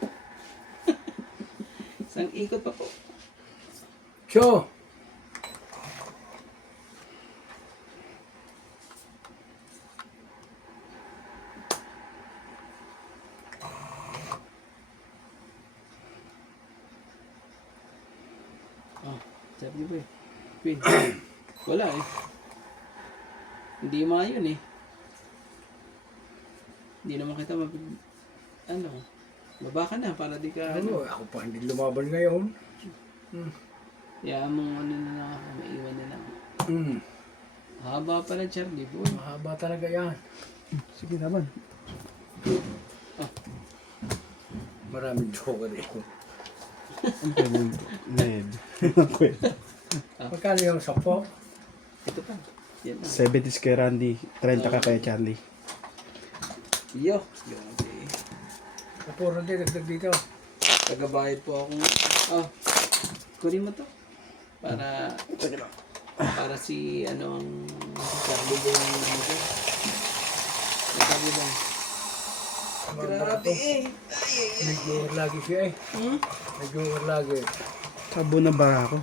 Isang ikot pa po. Cho. Oh, sabi ko eh. Queen. Wala eh. Hindi yun eh. Hindi naman kita ano, baba ka na para di ka Ano, ako pa hindi lumaban ngayon. kaya mong ano na lang ako, maiwan na lang. Haba pala Charlie Boy. Mahaba talaga yan. Sige naman. Maraming joker eh. Ang pwede ned. Ang pwede. Magkano yung 10? Ito pa. Yan na. 70s kay Randy, 30 ka kay Charlie. Yo. Grabe. Kapuro din, dagdag dito. Tagabayad po akong... Oh. Kunin mo to. Para si ano ang si Charlie Boy ang ano ko. Si Charlie Boy. Grabe eh. Nag-joker lagi siya eh. Nag-joker lagi. Kabo na ba ako?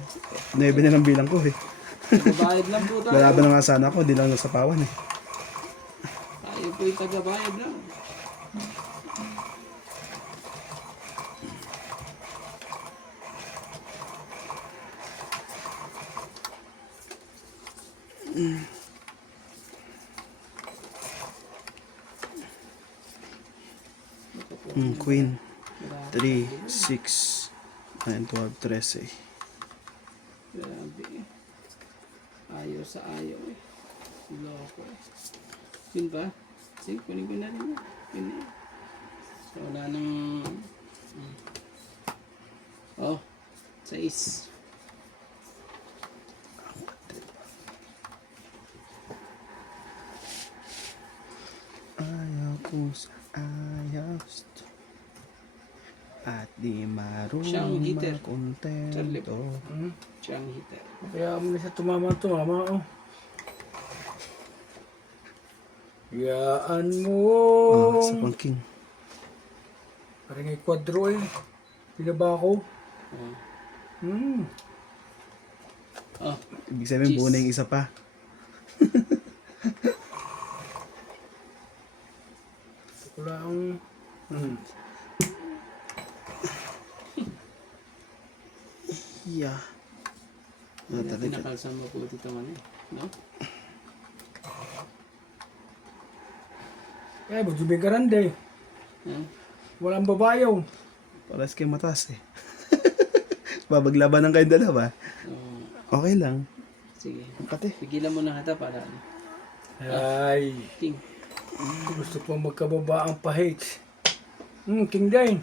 9 na lang bilang ko eh. Tagabayad lang po tayo. Lalaban na nga sana ako, di lang nasapawan eh. Tayo po'y tagabayad lang. Queen. 3, 6, 9, 12, 13. Grabe eh. Ayaw sa ayaw eh. Loko eh. Yun ba? Sige, kunin ko na rin. Yun eh. So, wala nang... Oh, 6. Ayaw ko sa ayos. At di Siyang marunong hitter. Charlie. makontento. Siya ang hitter. Kaya mo na siya tumama oh. Yaan mo. Sa pangking. Parang may kwadro eh. Pinaba ko. Oh. Oh, Ibig sabihin, buo na yung isa pa. Wala ang... Yeah. hindi Talaga. natin nakalsang mabuti ito ano eh. No? Eh, bujubing karande. Ha? Walang babayaw. Paras kayo mataas eh. Babaglaban ng kayong dalawa. Oo. Okay lang. Sige. Ang kate. Pigilan mo na kita para ano. Ay, King. gusto po magkababa ang pahits. King Dane.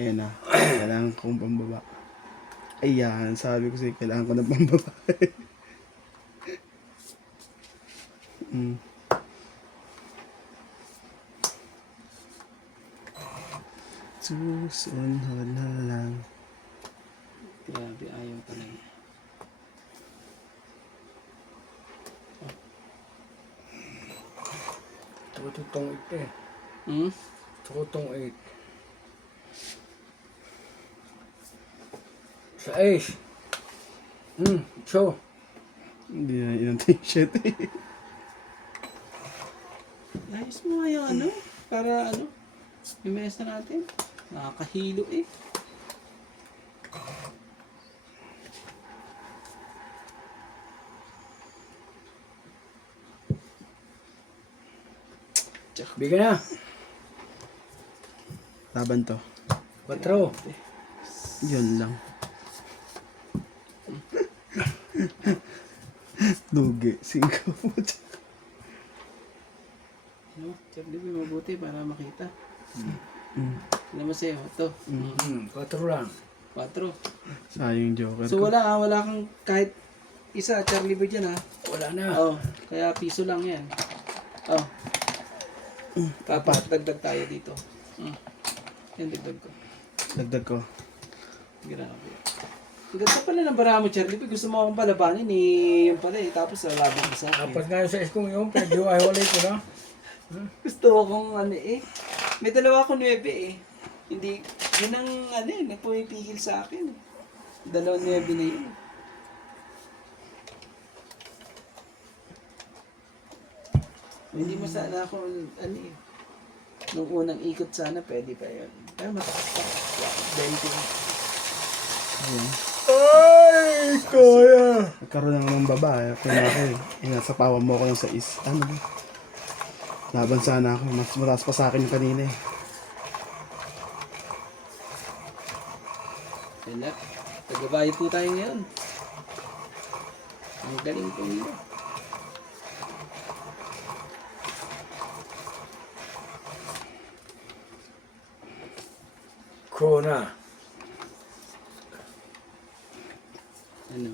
Ayan na. Kailangan kong pambaba. Ayan, sabi ko sa'yo, kailangan ko ng pambaba. mm. Susunod na lang. Grabe, ayaw pala eh. Ito ko itong 8 eh. Hmm? Ito ko itong 8. Sa ace. So. Hindi na inantay yung shit eh. Ayos mo nga yung ano. Para ano. Yung mesa natin. Nakakahilo eh. Bigyan na. Laban to. 4. Yun lang. Lugi. 5. No? Check di ba mabuti para makita. mm. Alam mo sa'yo, ito. 4 lang. 4. Sayang joker So ko. wala kang kahit isa, Charlie Bird yan ha. Wala na. Oh, kaya piso lang yan. Oh. Tapos dagdag tayo dito. Yan, dagdag ko. Dagdag ko. Grabe. Ang ganda pala ng bara mo, Charlie. Gusto mo akong palabanin eh. Yung pala eh. Tapos lalabang ka sa akin. Apat nga yung sa iskong yun. Pinag-iwalay ko na. Gusto ko kung ano eh. May dalawa akong 9 eh. Hindi, yun ang ano eh. Nagpumipigil sa akin eh. 2 9 na yun. Hindi mo sana ako, ano eh. Nung unang ikot sana, pwede pa yun. Pero matakas pa. 20. Ayan. Ay, kaya. Nagkaroon lang ng babae. Kaya ako eh. Inasapawan mo ako ng 6. Ano ba? Laban sana ako. Mas mataas pa sa akin yung kanina eh. Wala. Tagabayad po tayo ngayon. Ang galing po nila. Kona. Ano?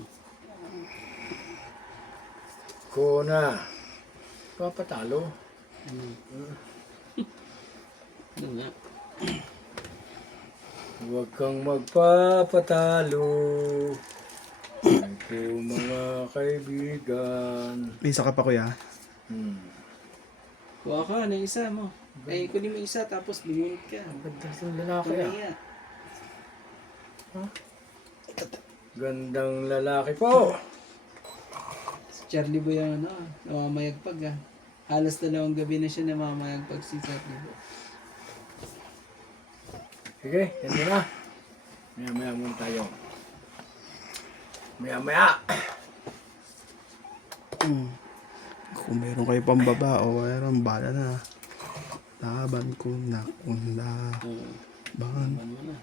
Kona. Papatalo. Ano? Ano nga? Huwag kang magpapatalo. Ay ko mga kaibigan. May isa ka pa kuya. Kuha ka ng isa mo. Ay, kunin mo isa tapos bumunod ka. Ang ganda ng lalaki ah. Kumiya. Gandang lalaki po. Si Charlie Boy ang ano, namamayagpag ah. Halos 2 gabi na siya namamayagpag si Charlie Boy. Sige, yan na. Maya-maya muna tayo. Maya-maya. Kung meron kayo pambaba o meron bala na. Laban ko na kunda. Oo. Bangan. Ano mo na?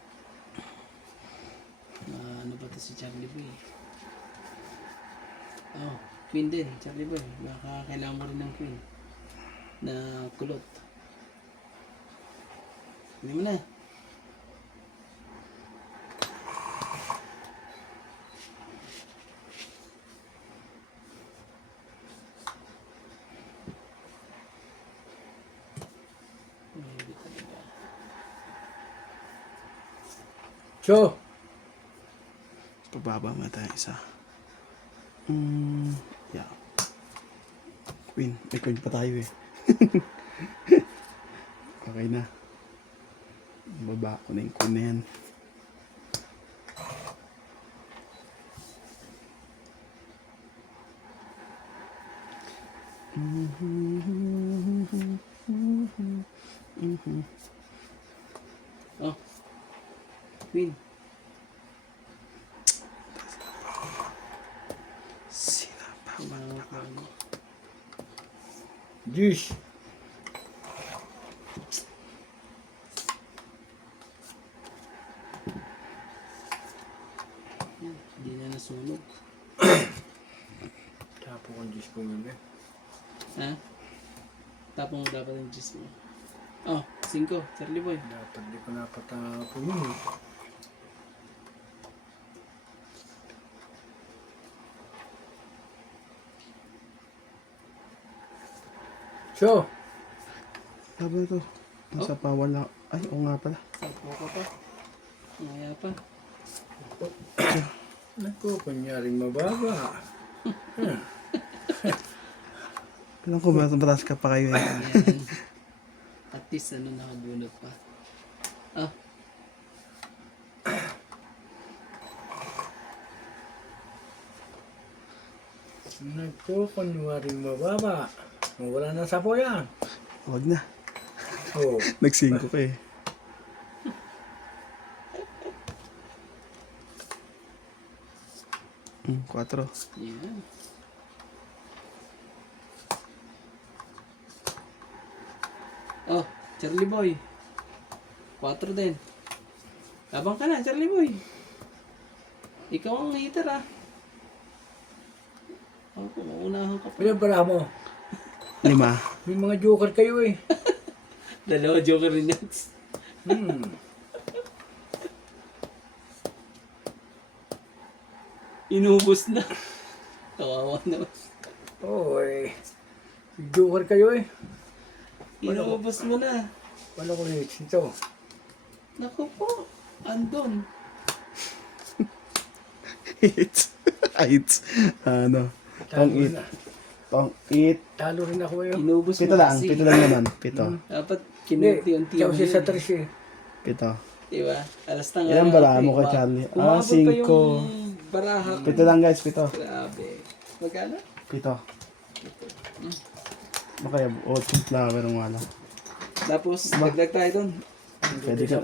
Ano ba ito si Charlie Boy? Oh, Queen din, Charlie Boy. Baka kailangan mo rin ng Queen. Na kulot. Hindi mo na. Hindi talaga. So, Pababa mo tayo isa. Yeah. Queen. May queen pa tayo eh. Okay na. Baba ko na yung queen na yan. Oh. Queen. Sinapa. Ano? Jeez. Hindi na nasunog. Tapo kong juice ko yun eh. Ha? Tapon mo dapat yung juice mo. Oh, 5. Charlie boy. Dapat di ko napatapon yun eh. So, Sabi na to. Nasa pawal na. Ay, oo nga pala. Sapo ko pa. Ngaya pa. naku, kunyaring mababa. Alam ko, mataas ka pa kayo eh. Ayan. At least ano nakabunot pa. Ah, Naku, kunyaring mababa. Wala na sa po yan. Huwag na. Oh, Nagsingko ka eh. Mm, 4. yan. Oh, Charlie boy. 4 din. Labang ka na, Charlie boy. Ikaw ang hitter ah. Oh, maunahan ka pa. pinabara mo. 5. May mga joker kayo eh. Dalawa joker rin yan. Hmm. Inubos na. Kawawa naman. Oh, eh. Joker kayo eh. Inubos mo na. Wala ko hits ito. Naku po. Andon. Hits. Hits. Ano? Tong Talo it. na. Tong it. Talo rin ako eh. Inubos mo 7 lang. kasi. 7 lang naman. 7. Dapat Hindi, kinunti-unti ikaw mo siya sa yun. tres eh. 7. Diba? Alas na nga. Ilan lang bala ako mo eh. ka, Charlie? Umabot pa 5. yung baraha. 7 lang guys, 7. Grabe. Magkano? 7. Baka yung oat flower ng wala. Tapos, dagdag tayo dun. Pwede ka.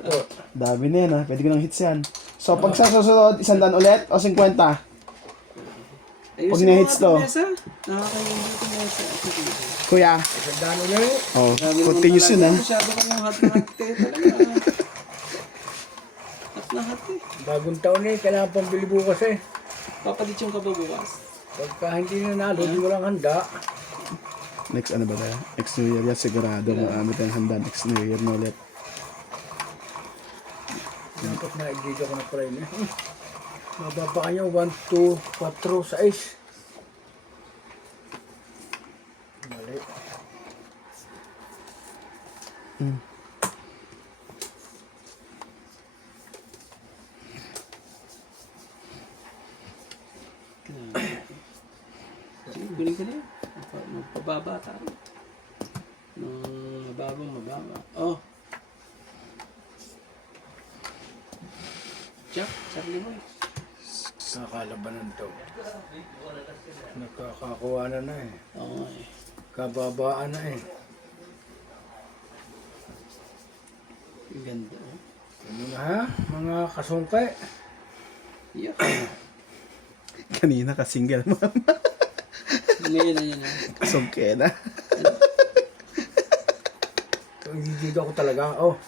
Dami na yan ha. Pwede ko ng hits yan. So pag sa susunod, 100 ulit o 50? Ayusin Pag mo na-hits nga to. itong mesa. Nakakainin dito mesa. Kuya. Isang dano na eh. Oh, Grabe naman continuous yun talaga. ha. Masyado kayong hot na hot eh. Talaga. Hot na hot eh. Bagong taon eh. Kailangan pambili bukas eh. Papaditsyon ka ba bukas? Pagka hindi nanalo, di walang handa. Next ano ba tayo? Next New Year yan sigurado. Marami tayong handa next New Year na ulit. Dapat na i-dito ko na pala yun eh. Mababa niya 1, 2, 4, 6. Mali. Sige, kunin ko na yun. Magpababa tayo. Mababa. Oh. Jack, Charlie boy. Kakalabanan to. Nakakakuha na eh. Oo nga eh. Kababaan na eh. Ang ganda oh. Ano na ha? Mga kasungkay. Yuck. Kanina ka single mo. Ngayon na yan ah. Kasungke na. Dito ako talaga. Oh.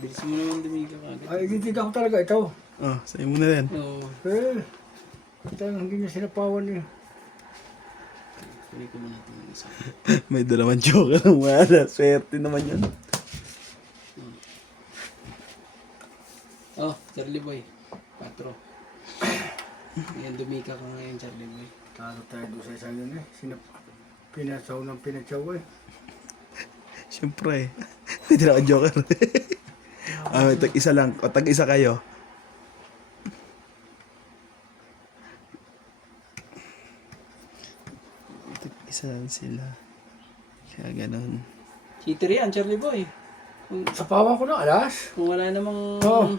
Bilis mo naman dumiga kagad. Ay, dito ako talaga. Ito. Oh, sa'yo mo na rin. Oo. Eh. Ito hindi niya sinapawan eh. Kunin ko muna ito ng isa. May dalawang joker ang wala. Swerte naman yan. Oh, Charlie boy. 4. Ngayon dumika ka ngayon, Charlie boy. Talo tayo doon sa isang yun eh. Pinasaw ng pinatsaw eh. Siyempre. May dalawang joker. Tag-isa lang. O tag-isa kayo. Tag-isa lang sila. Kaya ganun. Cheater yan, Charlie boy. Sa pawan ko na alas. Kung wala namang... Oo.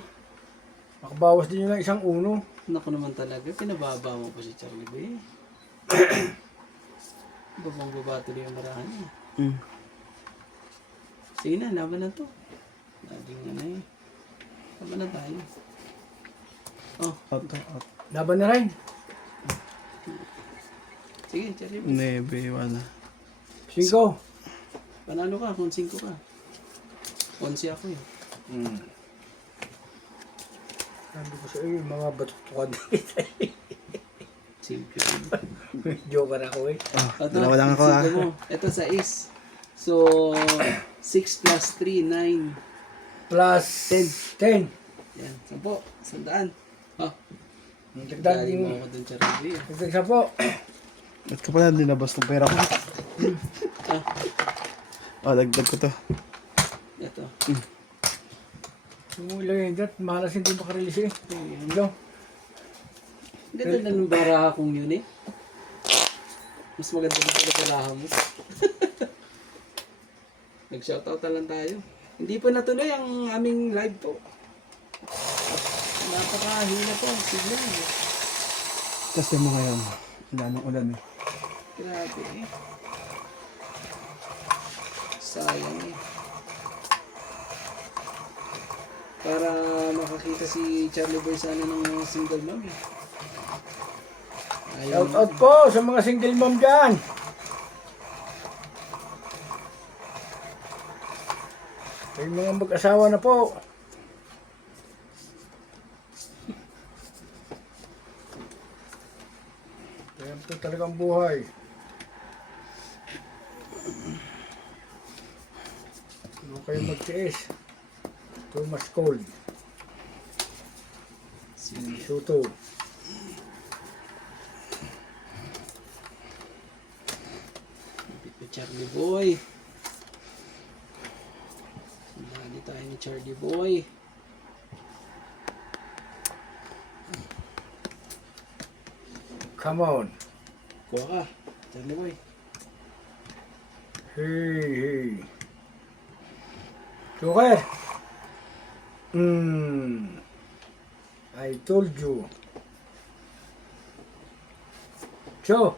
Makabawas din yun ng isang uno. Naku naman talaga, pinababa mo pa si Charlie boy. Babang babatuli yung marahan niya. Mm. Sige na, laban na to. Laging ano eh. Laban na tayo. Oh, Out. Laban na rin. Sige, Cherry Boy. Nebe, wala. 5. Panalo ka kung 5 ka. 11 ako eh. Sabi ko sa iyo, mga batutukan dito. 5. Joker ako eh. Dalawa lang ako ah. Ito sa is. So, 6 plus 3, 9. Plus 10. Yan, 10. 100. Ha? Dagdag Galing mo mo. ako dun, Cherry Boy. Dagdag 10. Ba't ka pala nilabas ng pera ko? Dagdag ko to. Ito. Sumulay yun dyan. Malas hindi makarelease eh. Hello. Ganda na ng baraha kong yun eh. Mas maganda na pala baraha mo. Nag-shoutout na lang tayo. Hindi pa natuloy ang aming live po. Napakahina po ang signal. Kasi mo ngayon. Wala nang ulan eh. Grabe eh. Sayang eh. Para makakita si Charlie Boy sana ng mga single mom eh. Ayaw Shout out po sa mga single mom dyan. Yung mga mag-asawa na po. Kaya ito talagang buhay. Huwag kayo magtiis. Thomas Cole. Soto. Charlie Boy. Sandali tayo ni Charlie Boy. Come on. Kuha ka, Charlie Boy. Hey. Joker. I told you. Joe.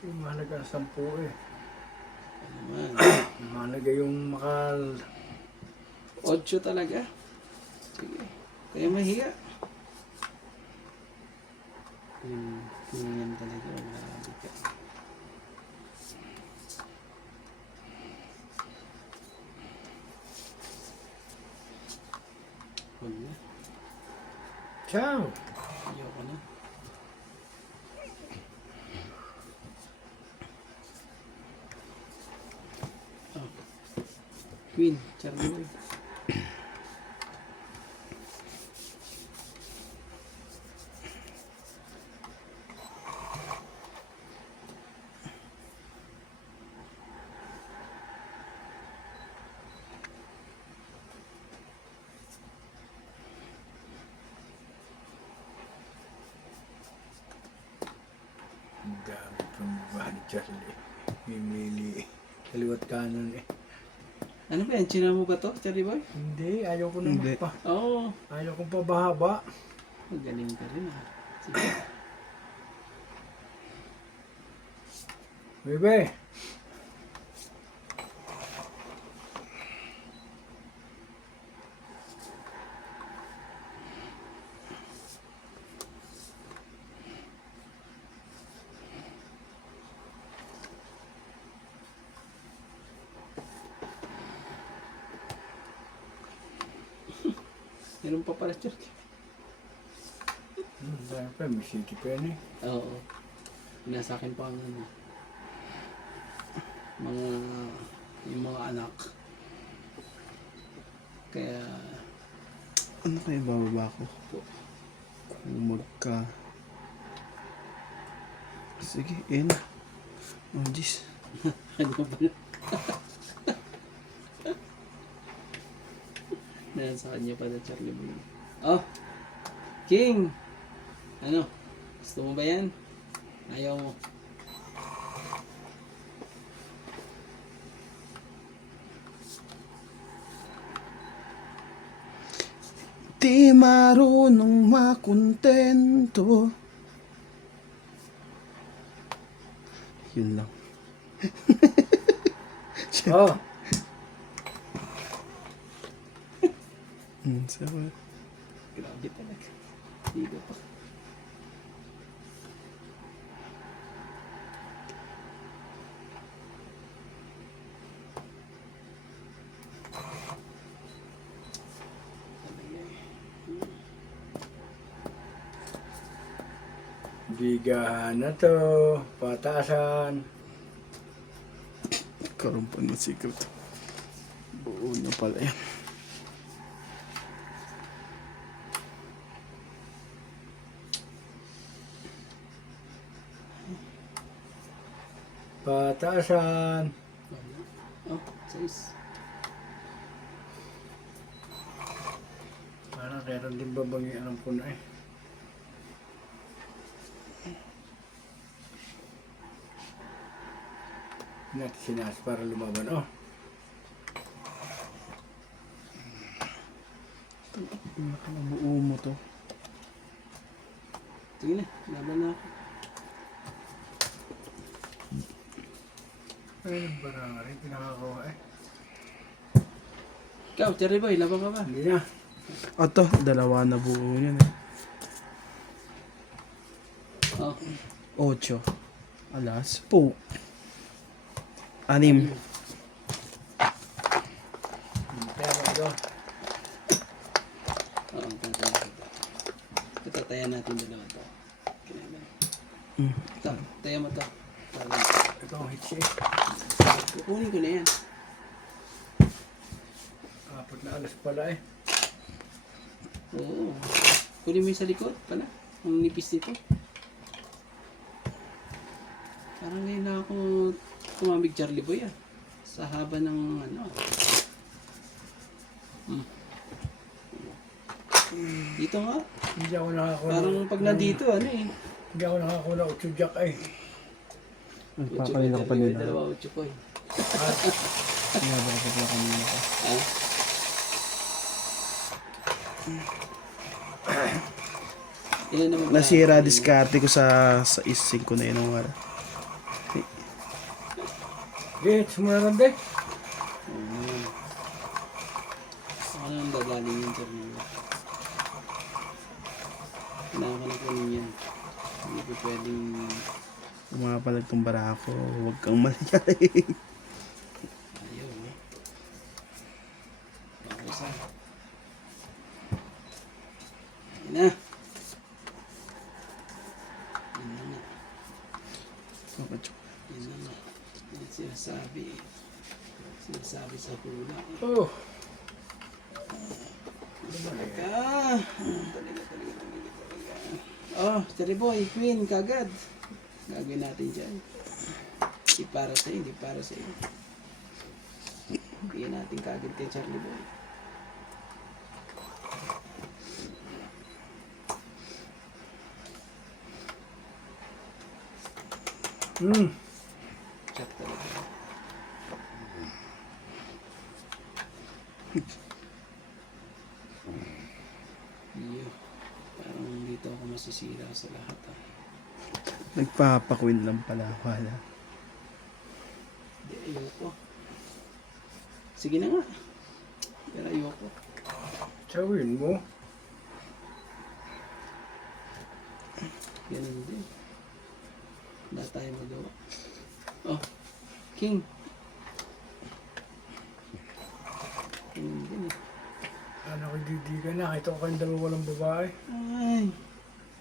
Yung mahalaga ang 10 eh. Ano naman? Mahalaga yung makal... 8 talaga. Sige. Kaya mahiya. Yan talaga. Grabe ka. Huwag na. Ciao. Ayoko na. Queen, Charlie Boy. Ang dami pang bahan ni Charlie. Mimili. Kaliwat kanan eh. Ano ba yan? China mo ba to, Charlie Boy? Hindi, ayaw ko na Hindi. magpa. Oo. Ayaw kong pabahaba. Magaling ka rin ah. Sige. Bebe. Meron pa pala, Charlie. Dahil pa, may city pen eh. Oo. Nasa akin pa ang ano. Yung mga anak. Kaya, Ano kaya bababa ko? Kung magka... Sige, Oh, jeez. ano ba na? Nasa kanya pa na Charlie Boy. Oh! King! Ano? Gusto mo ba yan? Ayaw mo. Di marunong makontento. Yun lang. siya. Oh, Sabi. Grabe talaga. Dito pa. bigahan na to. Pataasan. Karoon pa ng secret. Buo na pala yan. Pataasan. Oh, 6. Parang meron din babangi alam ko na eh. Natin sinas para lumaban. Oh. Buo mo to. Sige na, laban na ako. Ay, parang rin pinakakuha eh. Ikaw, Cherry Boy, laban ka ba? Hindi na. O to, dalawa na buo niyan eh. Oh. 8. Alas. Po. 6. Kaya mo ito. Oo, tatatayan natin dalawa to. Kailangan. Ito, taya mo to. Ito ang hitsi eh. Kukunin ko na yan. Apat na alas pala eh. Oo. Kunin mo yung sa likod pala. Ang nipis nito. Parang ngayon na ako tumamig Charlie Boy ah. Sa haba ng ano. Dito nga. Hindi ako nakakuha. Parang pag nandito ano eh. Hindi ako nakakuha ng utsudyak eh. Nagpakalina ko pa nila. Dalawa utso ko eh. Nabaka ko pa kanina ko. Ilan naman ba? Nasira diskarte ko sa ising ko na yun ang wala. Gets mo na lang din. Ano ang dadaling yung Charlie Boy? Kailangan ko na kunin yan. Hindi ko pwedeng... Umapalag tong bara ako. Huwag kang malayari. Ayaw eh. Bakit Yan na. Yan na nga. Yan na nga. Yan sinasabi. Sinasabi sa hula. Oh. Talaga. Talaga. Oh, Cherry Boy, Queen, kagad. Gagawin natin dyan. Hindi para sa'yo, hindi para sa'yo. Bigyan natin kagad kay Charlie Boy. Chat talaga. Iyo. Parang dito ako masisira sa lahat ah. Nagpapakwin lang pala. Wala. Hindi, ayoko. Sige na nga. Pero ayoko. Sawin mo. Ganun din. Wala tayo magawa. Oh, King. Ganun din eh. Ano ko di ka na. Ito ko kayong dalawa walang babae. Ay,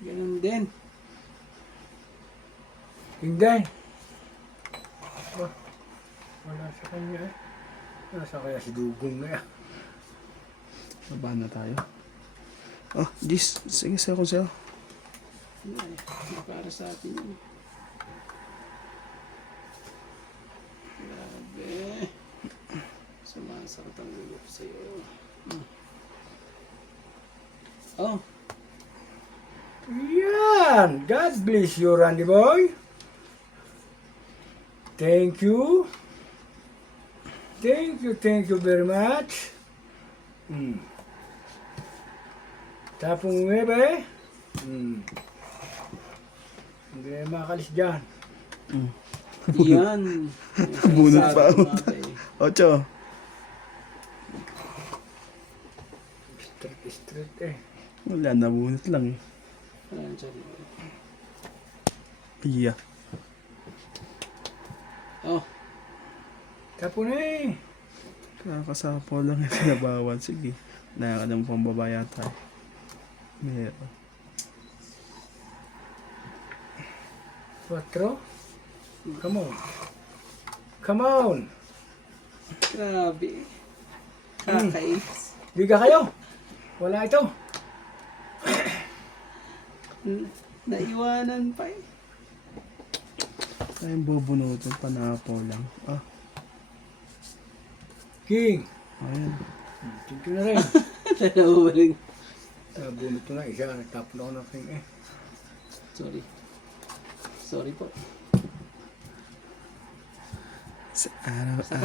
ganun din. Hindi. Wala sa kanya eh. Nasa kaya si Dugong na yan. Baba na tayo. Oh, Jis. Sige, sa'yo ko sa'yo. Hindi para sa atin yun. Grabe. Sumasakit ang gulo ko sa'yo. Oh, Yan! God bless you, Randy boy. Thank you. Thank you very much. Tapong ngebe. Hindi na makalis dyan. yan. Bunot pa Sabi ko nga ba eh. 8. Straight eh. Wala, nabunot lang. Ayan, sorry. Yeah. Oh, Tapo na eh. Kakasapaw lang yung pinabawal. Sige. Nakakadang pambaba yata. Meron. 4. Come on. Come on. grabe. Kakais. Liga kayo. Wala ito. Naiwanan pa eh. Tayong bubunutin, panapaw lang. Ah, King. ayan. Tingko na rin. Dalawa rin. Bunot ko na isa. Tapon ako ng king eh. Sorry. Sorry po. Sa araw-araw.